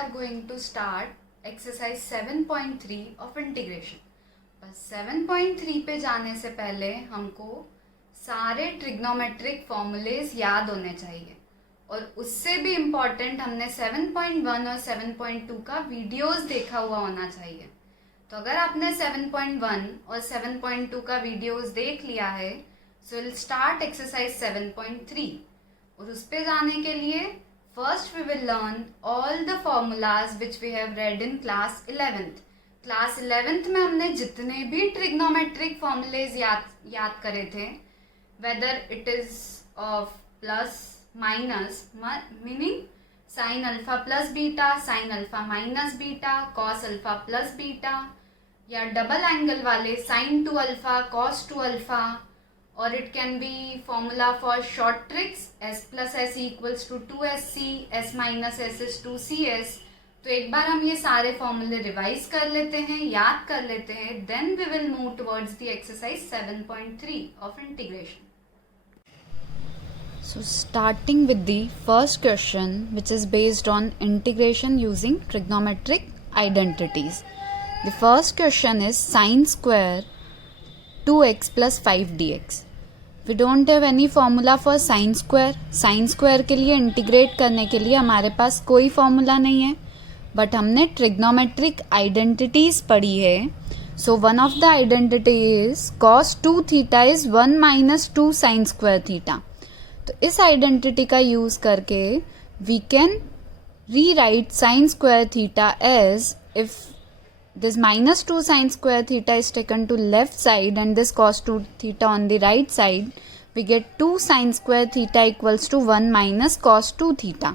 are going to start exercise 7.3 of integration. बस 7.3 पे जाने से पहले हमको सारे ट्रिग्नोमेट्रिक फॉर्मूलेज याद होने चाहिए और उससे भी इम्पॉर्टेंट हमने 7.1 और 7.2 का वीडियोस देखा हुआ होना चाहिए. तो अगर आपने 7.1 और 7.2 का वीडियोस देख लिया है सो विल स्टार्ट एक्सरसाइज 7.3 और उस पे जाने के लिए first we will learn all the formulas which we have read in class 11th. Class 11th में हमने जितने भी ट्रिग्नोमेट्रिक फॉर्मूलेज याद करे थे, whether it is of plus minus meaning sin alpha plus beta, sin alpha minus beta, cos alpha plus beta, या double angle वाले sin 2 alpha cos 2 alpha, or it can be formula for short tricks s plus s equals to 2sc, s minus s is 2cs. तो एक बार हम ये सारे फॉर्मूले revise कर लेते हैं, याद कर लेते हैं, then we will move towards the exercise 7.3 of integration. So starting with the first question which is based on integration using trigonometric identities. The first question is sin square 2x plus 5 dx. We don't have any formula for sin square. Sin square के लिए integrate करने के लिए हमारे पास कोई formula नहीं है, but हमने ट्रिग्नोमेट्रिक आइडेंटिटीज पढ़ी है. So one of the identity is cos 2 theta is 1 minus 2 sine square theta. तो इस आइडेंटिटी का यूज करके we can rewrite sine square theta as if this minus 2 sin square theta is taken to left side and this cos 2 theta on the right side, we get 2 sin square theta equals to 1 minus cos 2 theta.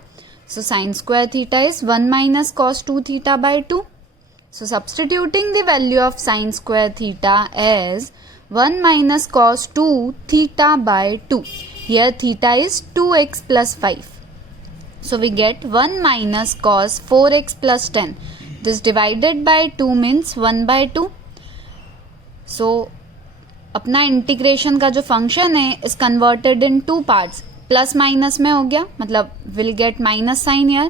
So sin square theta is 1 minus cos 2 theta by 2. So substituting the value of sin square theta as 1 minus cos 2 theta by 2. Here theta is 2x plus 5. So we get 1 minus cos 4x plus 10. This divided by 2 means 1 by 2. So अपना integration का जो function है is converted in 2 parts. Plus minus में हो गया, मतलब will get minus sign here.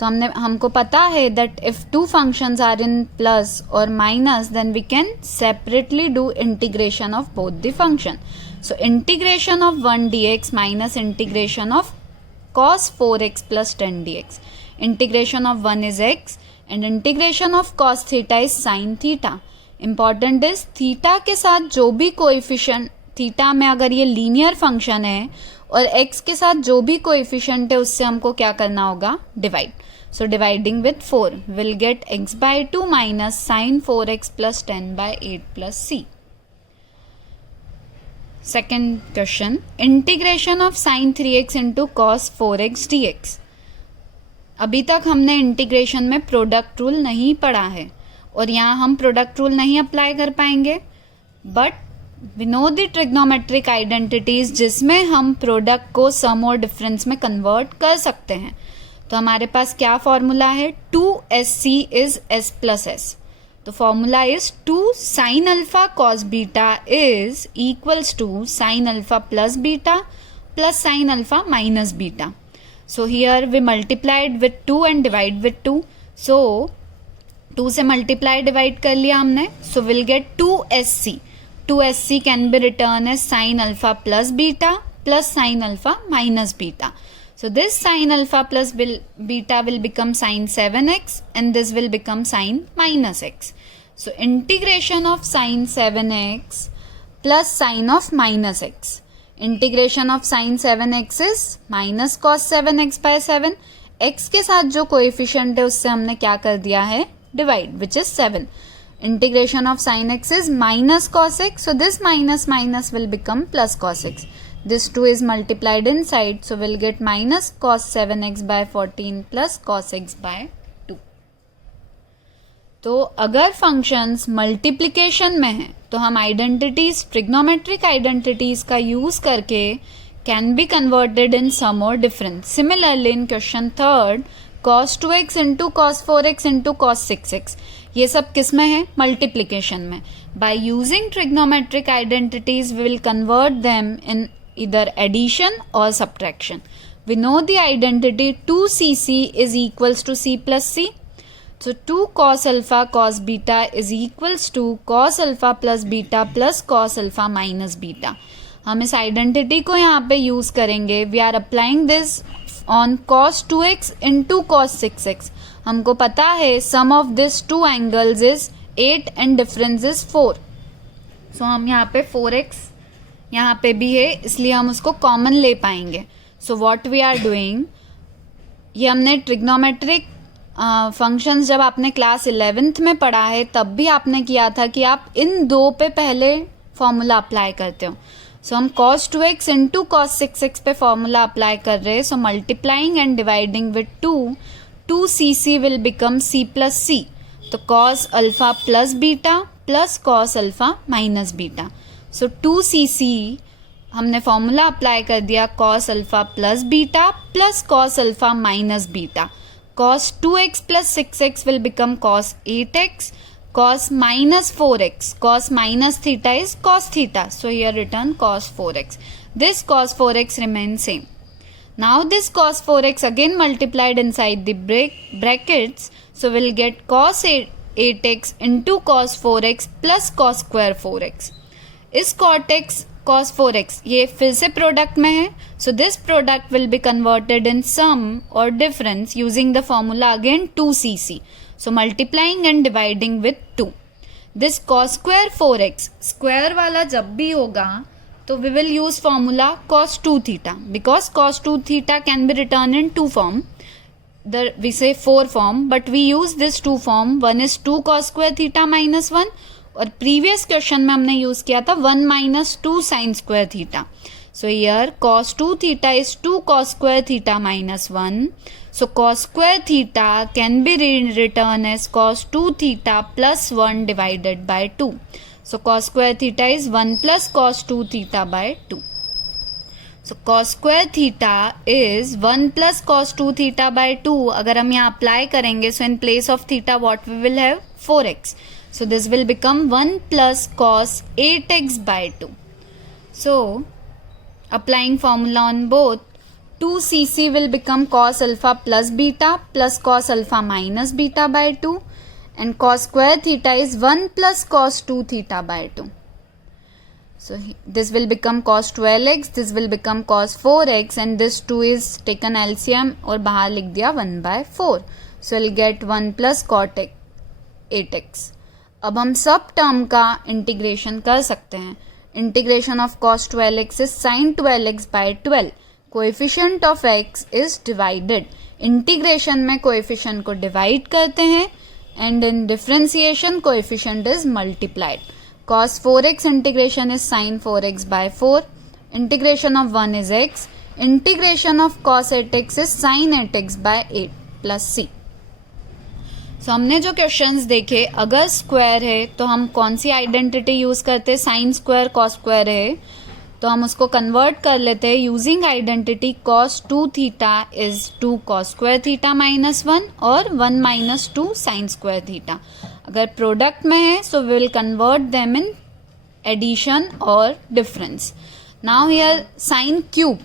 तो हमको पता है that if 2 functions are in plus और minus then we can separately do integration of both the function. So integration of 1 dx minus integration of cos 4x plus 10 dx. Integration of 1 is x and integration of cos theta is sin theta. Important is theta के साथ जो भी coefficient, theta में अगर ये linear function है और x के साथ जो भी कोएफिशिएंट है उससे हमको क्या करना होगा, divide. So dividing with 4 will get x by 2 minus sin 4x plus 10 by 8 plus c. Second question, integration of sin 3x into cos 4x dx. अभी तक हमने इंटीग्रेशन में प्रोडक्ट रूल नहीं पढ़ा है और यहाँ हम प्रोडक्ट रूल नहीं अप्लाई कर पाएंगे, but we know the trigonometric identities जिसमें हम प्रोडक्ट को सम और डिफरेंस में कन्वर्ट कर सकते हैं. तो हमारे पास क्या फॉर्मूला है, 2sc is s plus s. तो formula is 2 sine alpha cos beta is equals to sine alpha plus beta plus sine alpha minus beta. So here we multiplied with 2 and divide with 2. So 2 से multiply divide कर लिया हमने. So we'll get 2sc. 2sc can be written as sin alpha plus beta plus sin alpha minus beta. So this sin alpha plus beta will become sin 7x and this will become sin minus x. So integration of sin 7x plus sin of minus x. Integration of sine 7x is minus cos 7x by 7. x के साथ जो coefficient है उससे हमने क्या कर दिया है, divide, which is 7. Integration of sine x is minus cos x. So this minus minus will become plus cos x. This 2 is multiplied inside, so will get minus cos 7x by 14 plus cos x by 2. तो अगर functions multiplication में हैं तो हम identities, trigonometric identities का use करके can be converted in sum और difference. Similarly in question third, cos 2x into cos 4x into cos 6x, ये सब किस में है, मल्टीप्लिकेशन में. By using trigonometric identities we will convert them in इधर एडिशन और subtraction. We know the identity 2cc is equals to c plus c. So 2 cos alpha cos beta is equals to cos alpha plus beta plus cos alpha minus beta. हम इस identity को यहाँ पे use करेंगे. We are applying this on cos 2x into cos 6x. हमको पता है sum of this two angles is 8 and difference is 4. So हम यहाँ पे 4x यहाँ पे भी है, इसलिए हम उसको कॉमन ले पाएंगे. So what we are doing, ये हमने ट्रिग्नोमेट्रिक फंक्शंस जब आपने क्लास 11th में पढ़ा है तब भी आपने किया था कि आप इन दो पे पहले फॉर्मूला अप्लाई करते हो. सो हम cos 2x into cos 6x पे फॉर्मूला अप्लाई कर रहे हैं. So multiplying and dividing with 2cc will become c plus c. तो cos alpha plus beta plus cos alpha minus beta. So 2cc हमने formula apply कर दिया cos alpha plus beta plus cos alpha minus beta. cos 2x plus 6x will become cos 8x, cos minus 4x, cos minus theta is cos theta. So here written cos 4x. This cos 4x remains same. Now this cos 4x again multiplied inside the brackets. So we'll get cos 8x into cos 4x plus cos square 4x. इस cot x cos 4x ये फिर से product में है. So this product will be converted in sum और difference using the formula again 2cc. So multiplying and dividing with 2. This cos square 4x square वाला जब भी होगा तो we will use formula cos 2 theta, because cos 2 theta can be written इन 2 form. we say 4 form, but we use this 2 form. One is 2 cos square theta minus 1 और previous question में हमने use किया था 1 minus 2 sine square theta. So here cos 2 theta is 2 cos square theta minus 1. सो cos square theta can be written as cos 2 theta plus 1 divided by 2. सो cos square theta is 1 plus cos 2 theta by 2. सो cos square theta is 1 plus cos 2 theta by 2. अगर हम यहाँ apply करेंगे so in place of theta what we will have 4x. So this will become 1 plus cos 8x by 2. So applying formula on both, 2cc will become cos alpha plus beta plus cos alpha minus beta by 2, and cos square theta is 1 plus cos 2 theta by 2. So this will become cos 12x, this will become cos 4x, and this 2 is taken LCM और बाहर लिख दिया 1 by 4. So we'll get 1 plus cot 8x. अब हम सब term का integration कर सकते हैं. Integration of cos 12x is sin 12x by 12. Coefficient of x is divided. Integration में कोएफिशिएंट को डिवाइड करते हैं and in differentiation coefficient is multiplied. cos 4x integration is sin 4x by 4. Integration of 1 is x. Integration of cos 8x is sin 8x by 8 plus c. So हमने जो questions देखे, अगर square है तो हम कौन सी आइडेंटिटी यूज करते हैं, साइन स्क्वायर कॉस स्क्वायर है तो हम उसको कन्वर्ट कर लेते हैं using identity cos 2 theta is 2 cos square theta minus 1 और 1 माइनस 2 साइन स्क्वायर थीटा. अगर प्रोडक्ट में है so we will convert them in addition और difference. Now here sine cube,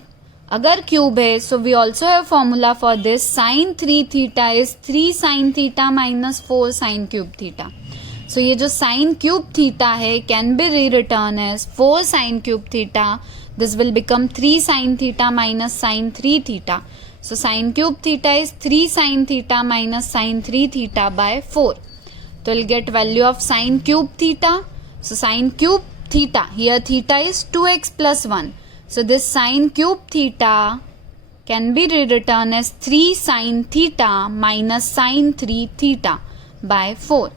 अगर क्यूब है so we also have formula for this. Sine 3 theta is 3 sine theta minus 4 sine cube theta. So ये जो sine cube theta है can be rewritten as 4 sine cube theta. This will become 3 sine theta minus sine 3 theta. So sine cube theta is 3 sine theta minus sine 3 theta by 4. तो will get value of sine cube theta. So sine cube theta, here theta is 2x plus 1. So this sin cube theta can be rewritten as 3 sin theta minus sin 3 theta by 4.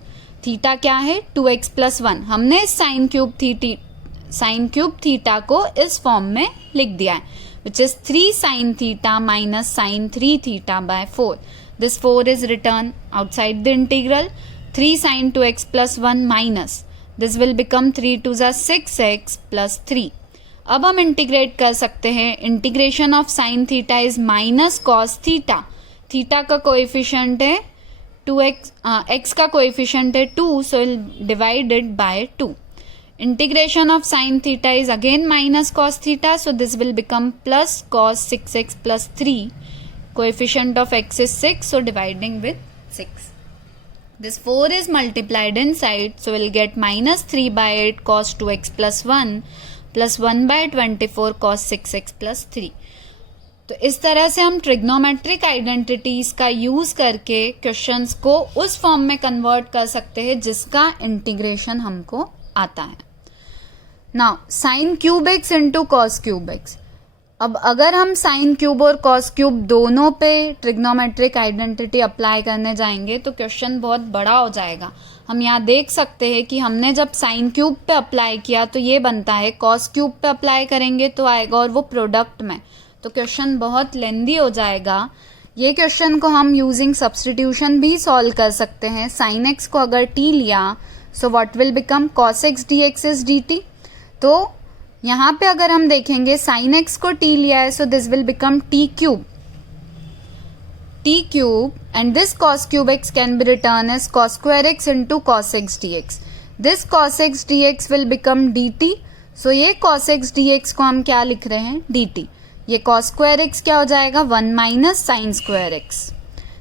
Theta क्या है 2x plus 1. हमने sin cube theta को इस form में लिख दिया है which is 3 sin theta minus sin 3 theta by 4. This 4 is written outside the integral. 3 sin 2x plus 1 minus. This will become 3 to the 6x plus 3. अब हम integrate कर सकते हैं. Integration of sine theta is minus cos theta. Theta का coefficient है 2x, x का coefficient है 2, so divided by 2. Integration of sin theta is again minus cos theta, so this will become plus cos 6x plus 3. Coefficient of x is 6, so dividing with 6. This 4 is multiplied inside, so we'll get minus 3 by 8 cos 2x plus 1 plus 1 by 24 cos 6x plus 3. तो इस तरह से हम trigonometric identities का use करके questions को उस form में कन्वर्ट कर सकते हैं जिसका इंटीग्रेशन हमको आता है. Now sine cube x into cos cube x. अब अगर हम साइन क्यूब और कॉस क्यूब दोनों पे ट्रिग्नोमेट्रिक आइडेंटिटी अप्लाई करने जाएंगे तो क्वेश्चन बहुत बड़ा हो जाएगा. हम यहाँ देख सकते हैं कि हमने जब साइन क्यूब पे अप्लाई किया तो ये बनता है, कॉस क्यूब पे अप्लाई करेंगे तो आएगा और वो प्रोडक्ट में, तो क्वेश्चन बहुत लेंदी हो जाएगा. ये क्वेश्चन को हम यूजिंग सब्स्टिट्यूशन भी सॉल्व कर सकते हैं. साइन एक्स को अगर टी लिया so what will become cos x d x is D T. तो यहाँ पे अगर हम देखेंगे साइन एक्स को टी लिया है so this will become T cube and this cos cube x can be written as cos square x into cos x dx. This cos x dx will become dt. So ये cos x dx को हम क्या लिख रहे हैं, dt. ये cos square x क्या हो जाएगा, 1 minus sine square x.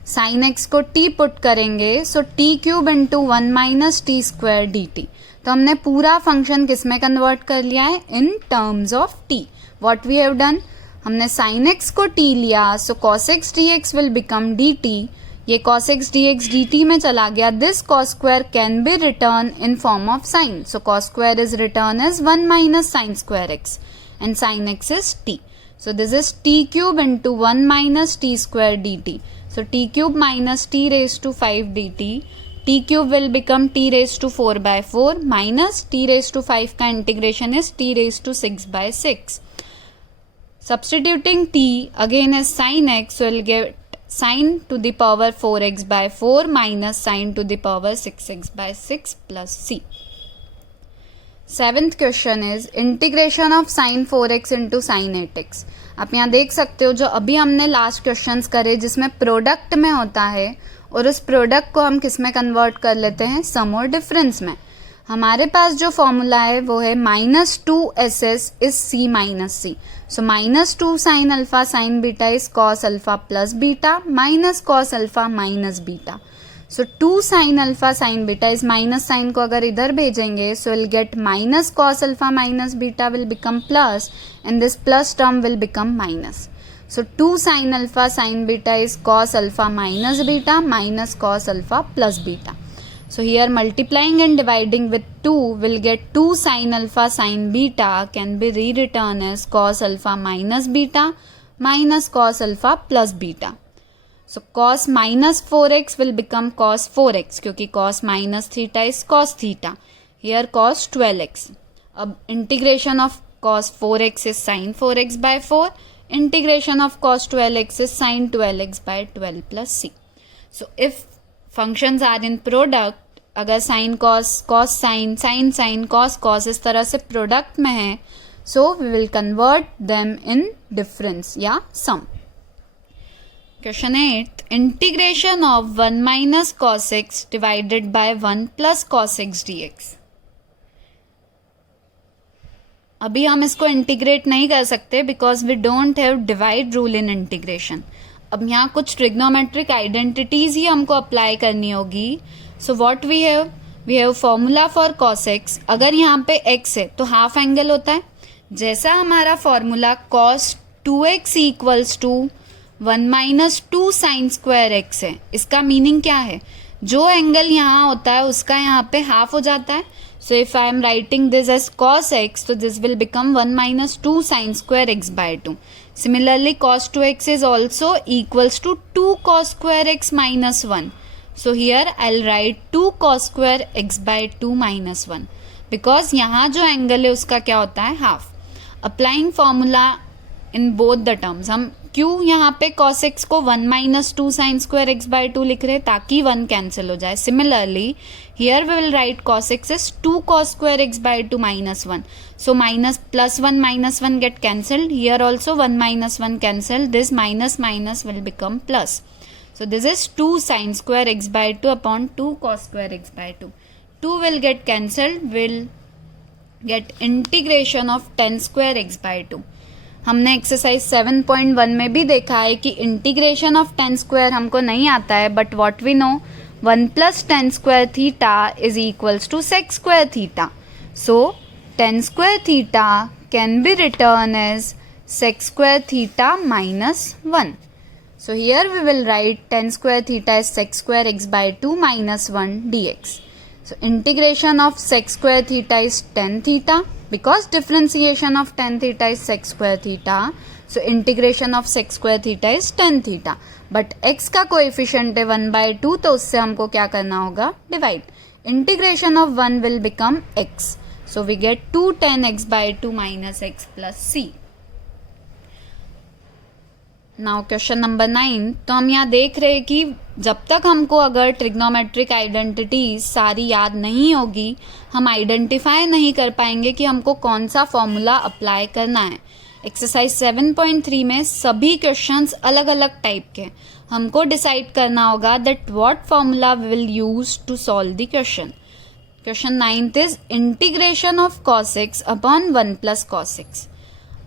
Sine x को t पुट करेंगे so t cube into 1 minus t square dt. तो हमने पूरा फंक्शन किस में कन्वर्ट कर लिया है, in terms of t. What we have done, हमने sin x को t लिया so cos x dx will become dt. ये cos x dx dt में चला गया. This cos square can be written in form of sin. So cos square is written as 1 minus sin square x and sin x is t. So this is t cube into 1 minus t square dt. So t cube minus t raised to 5 dt. t cube will become t raised to 4 by 4 minus t raised to 5 का integration is t raised to 6 by 6. Substituting t again as sin x, so we'll get sin to the power 4x by 4 minus sin to the power 6x by 6 plus c. Seventh question is integration of sign 4x into sine 8x. आप यहाँ देख सकते हो जो अभी हमने last questions करे जिसमें प्रोडक्ट में होता है और उस प्रोडक्ट को हम किस में कन्वर्ट कर लेते हैं, सम और डिफरेंस में. हमारे पास जो फॉर्मूला है वो है -2ss is c minus c. So -2 sine alpha sine beta is cos alpha plus beta minus cos alpha minus beta. So 2 sine alpha sine beta is minus sine को अगर इधर भेजेंगे so will get minus cos alpha minus beta will become plus and this plus term will become minus. So 2 sin alpha sin beta is cos alpha minus beta minus cos alpha plus beta. So here multiplying and dividing with 2 will get 2 sin alpha sin beta can be rewritten as cos alpha minus beta minus cos alpha plus beta. So cos minus 4x will become cos 4x क्योंकि cos minus theta is cos theta. Here cos 12x. अब integration of cos 4x is sin 4x by 4. Integration of cos 12x is sin 12x by 12 plus c. So if functions are in product, अगर sin cos cos sin sin sin cos cos इस तरह से product में है so we will convert them in difference या sum. Question 8. Integration of 1 minus cos x divided by 1 plus cos x dx. अभी हम इसको इंटीग्रेट नहीं कर सकते because we don't have divide rule in integration. अब यहाँ कुछ ट्रिग्नोमेट्रिक आइडेंटिटीज ही हमको अप्लाई करनी होगी. So what we have formula for cos x. अगर यहाँ पे एक्स है तो हाफ एंगल होता है. जैसा हमारा formula cos 2x equals to 1 minus 2 sine square x है, इसका मीनिंग क्या है, जो एंगल यहाँ होता है उसका यहाँ पे हाफ हो जाता है. So if I am writing this as cos x, so this will become 1 minus 2 sin square x by 2. Similarly, cos 2x is also equals to 2 cos square x minus 1. So here I'll write 2 cos square x by 2 minus 1. Because यहाँ जो angle है उसका क्या होता है, half. Applying formula in both the terms. हम क्यों यहाँ पे cos x को 1 minus 2 sin square x by 2 लिख रहे हैं, ताकि 1 कैंसिल हो जाए. Similarly, here we will write cos x as 2 cos square x by 2 minus 1. So minus plus 1 minus 1 get cancelled. Here also 1 minus 1 cancelled. This minus minus will become plus. So this is 2 sin square x by 2 upon 2 cos square x by 2. 2 will get cancelled. Will get integration of 10 square x by 2। हमने exercise 7.1 में भी देखा है कि integration of 10 square हमको नहीं आता है, but what we know 1 plus 10 square theta is equals to sec square theta. So 10 square theta can be written as sec square theta minus 1. So here we will write 10 square theta is sec square x by 2 minus 1 dx. So integration of sec square theta is tan theta, because differentiation of tan theta is sec square theta. So integration of sec square theta is tan theta. But x का coefficient है 1 by 2, तो उससे हमको क्या करना होगा, divide. Integration of 1 will become x. So we get 2 tan x by 2 minus x plus c. Now question number 9. तो हम यहाँ देख रहे हैं कि जब तक हमको अगर ट्रिग्नोमेट्रिक आइडेंटिटीज सारी याद नहीं होगी, हम आइडेंटिफाई नहीं कर पाएंगे कि हमको कौन सा फॉर्मूला अप्लाई करना है. एक्सरसाइज 7.3 में सभी क्वेश्चंस अलग अलग टाइप के, हमको डिसाइड करना होगा that what formula we will use to solve the question. Question 9th is integration of cos x upon 1 plus cos x.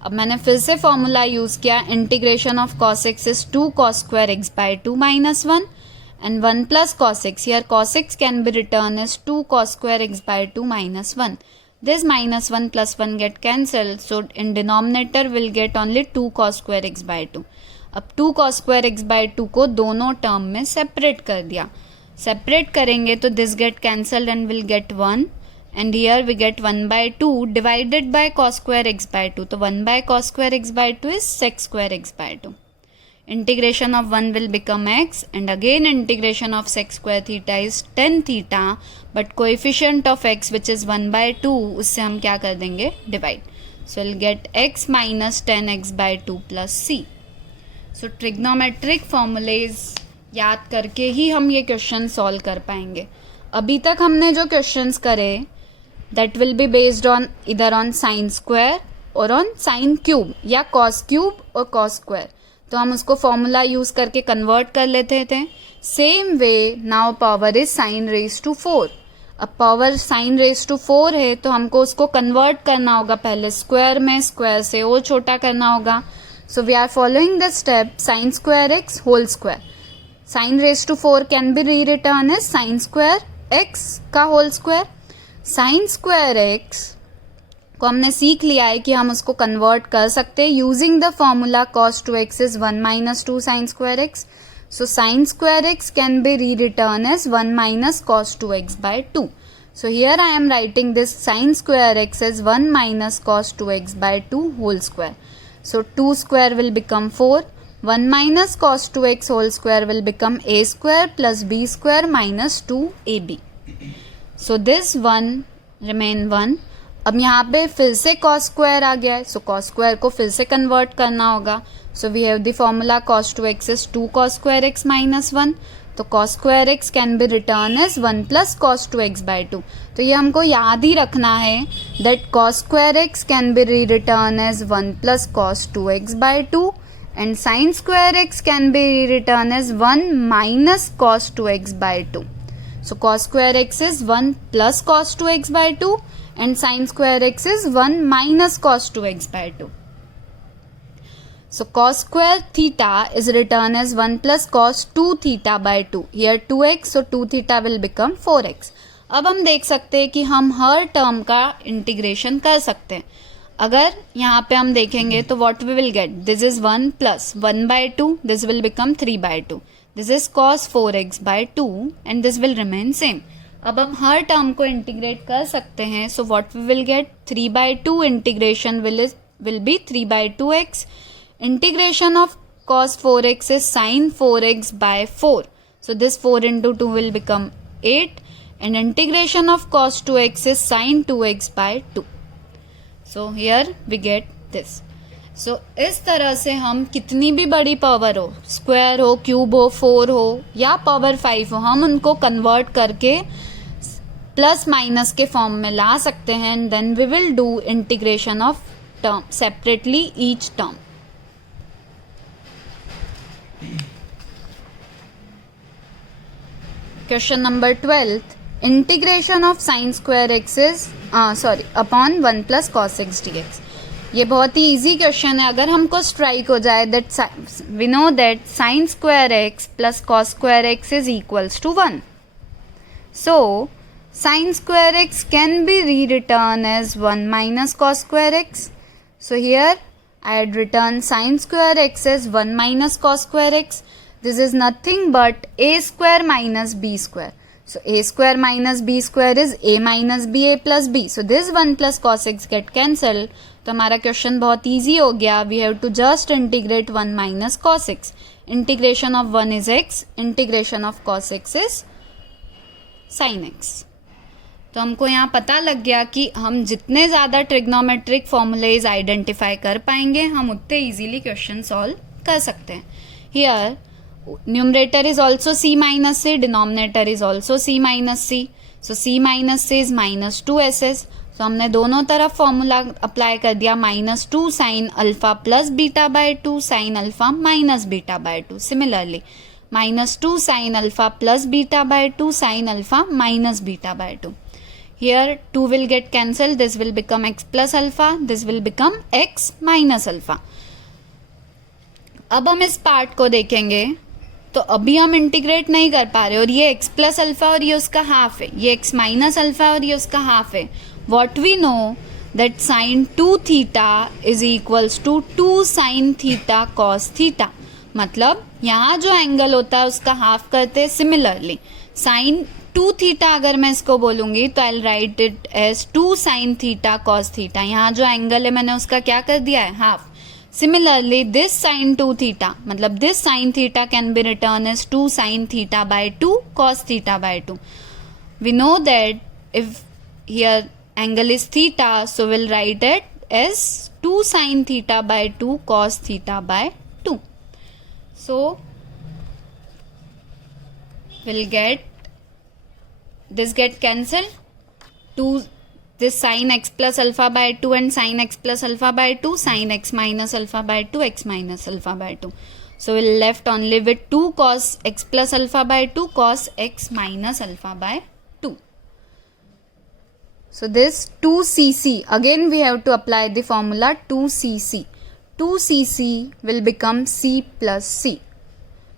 अब मैंने फिर से फॉर्मूला यूज किया. Integration of cos x is 2 cos square x by 2 minus 1 and 1 plus cos x. Here cos x can be written as 2 cos square x by 2 minus 1. This minus 1 plus 1 get cancelled, so in denominator we'll get only 2 cos square x by 2. अब 2 cos square x by 2 को दोनों term में separate कर दिया. Separate करेंगे तो this get cancelled and we'll get 1. And here we get 1 by 2 divided by cos square x by 2. तो 1 by cos square x by 2 is sec square x by 2. Integration of 1 will become x, and again integration of sec square theta is tan theta, but coefficient of x which is 1 by 2, उससे हम क्या कर देंगे, divide. So we'll get x minus tan x by 2 plus c. So trigonometric formulas याद करके ही हम ये question solve कर पाएंगे. अभी तक हमने जो क्वेश्चंस करे that will be based on either on sin square और on sin cube या cos cube और cos square. तो हम उसको फॉर्मूला यूज करके कन्वर्ट कर लेते थे. Same way now power is sin raised to 4. अब पावर sin raised to 4 है तो हमको उसको कन्वर्ट करना होगा पहले स्क्वायर में, स्क्वायर से और छोटा करना होगा. So we are following the step sin square x whole square. sin raised to 4 can be rewritten as sin square x का whole square. Sine square x को हमने सीख लिया है कि हम उसको कन्वर्ट कर सकते हैं using the formula cos 2x is 1 minus 2 sin square x. So sin square x can be rewritten as 1 minus cos 2x by 2. So here I am writing this sin square x as 1 minus cos 2x by 2 whole square. So 2 square will become 4. 1 minus cos 2x whole square will become a square plus b square minus 2ab. So this 1 remain 1. अब यहाँ पे फिर से cos square आ गया है, so cos square को फिर से कन्वर्ट करना होगा. So we have the formula cos 2x is 2 cos square x minus 1. तो cos square x can be written as 1 plus cos 2x by 2. तो ये हमको याद ही रखना है that cos square x can be rewritten as 1 plus cos 2x by 2 and sin square x can be rewritten as 1 minus cos 2x by 2. So cos square x is 1 plus cos 2x by 2 and sin square x is 1 minus cos 2x by 2. So cos square theta is written as 1 plus cos 2 theta by 2. Here 2x, so 2 theta will become 4x. अब हम देख सकते हैं कि हम हर term का integration कर सकते हैं. अगर यहाँ पे हम देखेंगे तो what we will get, this is 1 plus 1 by 2, this will become 3 by 2. This is cos 4x by 2 and this will remain same. अब हम हर टर्म को इंटीग्रेट कर सकते हैं. So what we will get, 3 by 2 integration will be 3 by 2x. Integration of cos 4x is sin 4x by 4. So this 4 into 2 will become 8 and integration of cos 2x is sin 2x by 2. So here we get this. So इस तरह से हम कितनी भी बड़ी power हो, square हो, cube हो, 4 हो या पावर 5 हो, हम उनको कन्वर्ट करके प्लस माइनस के फॉर्म में ला सकते हैं and then we will do integration of term separately each term. Question number 12. Integration of sin square x is upon 1 plus cos x d x. ये बहुत ही इजी क्वेश्चन है। अगर हमको स्ट्राइक हो जाए that we know that sine square x plus cos square x is equals to 1. So sin square x can be rewritten as 1 minus cos square x. So here I had written sin square x as 1 minus cos square x. This is nothing but a square minus b square. So a square minus b square is a minus b, a plus b. So this 1 plus cos x get cancelled. तो हमारा question बहुत easy हो गया. We have to just integrate 1 minus cos x. Integration of 1 is x. Integration of cos x is sin x. तो हमको यहाँ पता लग गया कि हम जितने ज़्यादा ट्रिग्नोमेट्रिक फॉर्मूलेज आइडेंटिफाई कर पाएंगे हम उतने इजीली क्वेश्चन सॉल्व कर सकते हैं. Here numerator is also c minus c, denominator is also c minus c. So c minus c is minus 2ss. तो हमने दोनों तरफ फॉर्मूला अप्लाई कर दिया. Minus 2 sine alpha plus beta by 2 sine alpha minus beta by 2. Similarly minus 2 sin alpha plus beta by 2 sin alpha minus beta by 2. Here 2 will get cancelled. This will become x plus alpha. This will become x minus alpha. अब हम इस part को देखेंगे तो अभी हम integrate नहीं कर पा रहे और ये x प्लस अल्फा और ये उसका हाफ है. ये x माइनस अल्फा और ये उसका हाफ है. What we know that sin 2 theta is equals to 2 sin theta cos theta. मतलब यहाँ जो एंगल होता है उसका हाफ करते हैं. सिमिलरली साइन 2 थीटा अगर मैं इसको बोलूँगी तो I write it as 2 sine theta cos theta. यहाँ जो एंगल है मैंने उसका क्या कर दिया है, half. Similarly this sine 2 theta मतलब this sine theta can be written as 2 sine theta by 2 cos theta by 2. We know that if here angle is theta so will write it as 2 sine theta by 2 cos theta by 2. So we'll get this get cancelled. 2 this sin x plus alpha by 2 and sin x plus alpha by 2 sin x minus alpha by 2 x minus alpha by 2. So we'll left only with 2 cos x plus alpha by 2 cos x minus alpha by 2. So this 2cc again we have to apply the formula 2cc. 2cc will become c plus c.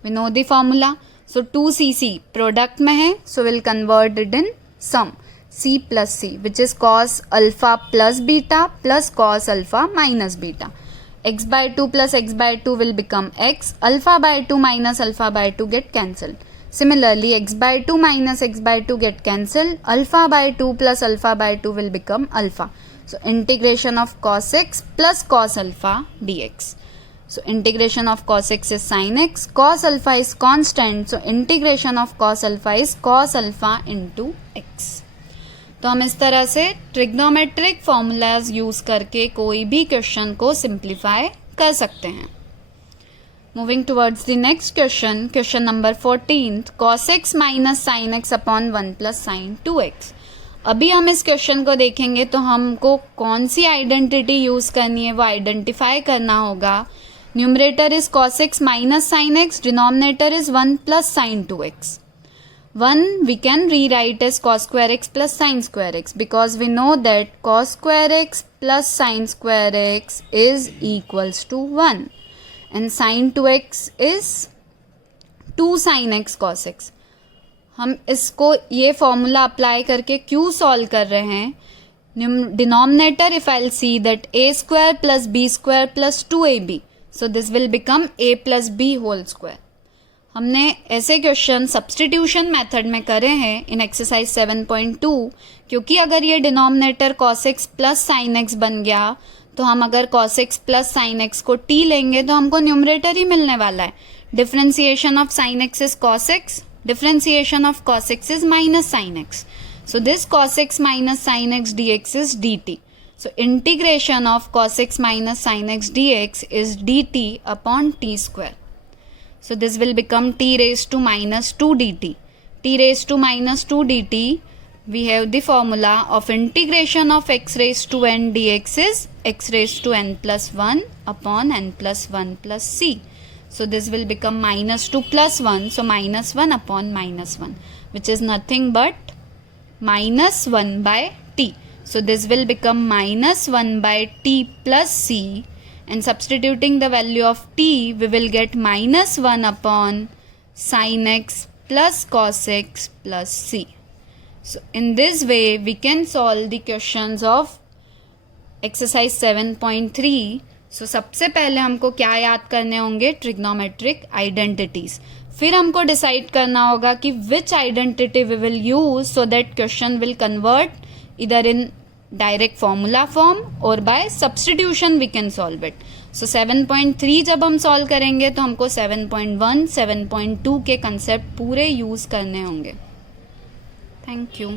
We know the formula. So 2cc product में है so we'll convert it in sum. c plus c which is cos alpha plus beta plus cos alpha minus beta. X by 2 plus x by 2 will become x. Alpha by 2 minus alpha by 2 get cancelled. Similarly x by 2 minus x by 2 get cancelled. Alpha by 2 plus alpha by 2 will become alpha. So integration of cos x plus cos alpha dx. So integration of cos x is sin x. Cos alpha is constant. So integration of cos alpha is cos alpha into x. तो हम इस तरह से trigonometric formulas use करके कोई भी question को simplify कर सकते हैं. Moving towards the next question. Question number 14. cos x minus sine x upon 1 plus sine 2x. अभी हम इस क्वेश्चन को देखेंगे तो हमको कौन सी आइडेंटिटी यूज करनी है वो आइडेंटिफाई करना होगा. Numerator is cos x minus sine x. Denominator is 1 plus sine 2x. 1 we can rewrite as cos square x plus sin square x because we know that cos square x plus sin square x is equals to 1 and sin 2x is 2 sin x cos x. हम इसको ये formula apply करके क्यों solve कर रहे हैं. Denominator if I see that a square plus b square plus 2ab so this will become a plus b whole square. हमने ऐसे क्वेश्चन सब्सटीट्यूशन मेथड में करे हैं इन एक्सरसाइज 7.2 क्योंकि अगर ये denominator cos x plus sign x बन गया तो हम अगर cos x plus sign x को t लेंगे तो हमको न्यूमरेटर ही मिलने वाला है. Differentiation of sine x is cos x. Differentiation of cos x is minus sin x. So this cos x minus sin x dx is dt. So integration of cos x minus sin x dx is dt upon t square. So this will become t raised to minus 2 dt. T raised to minus 2 dt. We have the formula of integration of x raised to n dx is x raised to n plus 1 upon n plus 1 plus c. So this will become minus 2 plus 1. So minus 1 upon minus 1 which is nothing but minus 1 by t. So this will become minus 1 by t plus c, and substituting the value of t, we will get minus 1 upon sin x plus cos x plus c. So in this way we can solve the questions of exercise 7.3. So सबसे पहले हमको क्या याद करने होंगे? Trigonometric identities. फिर हमको decide करना होगा कि which identity we will use so that question will convert इधर इन डायरेक्ट फॉर्मूला फॉर्म और by substitution we can solve it. So 7.3 जब हम सॉल्व करेंगे तो हमको 7.1, 7.2 के कंसेप्ट पूरे यूज करने होंगे. Thank you.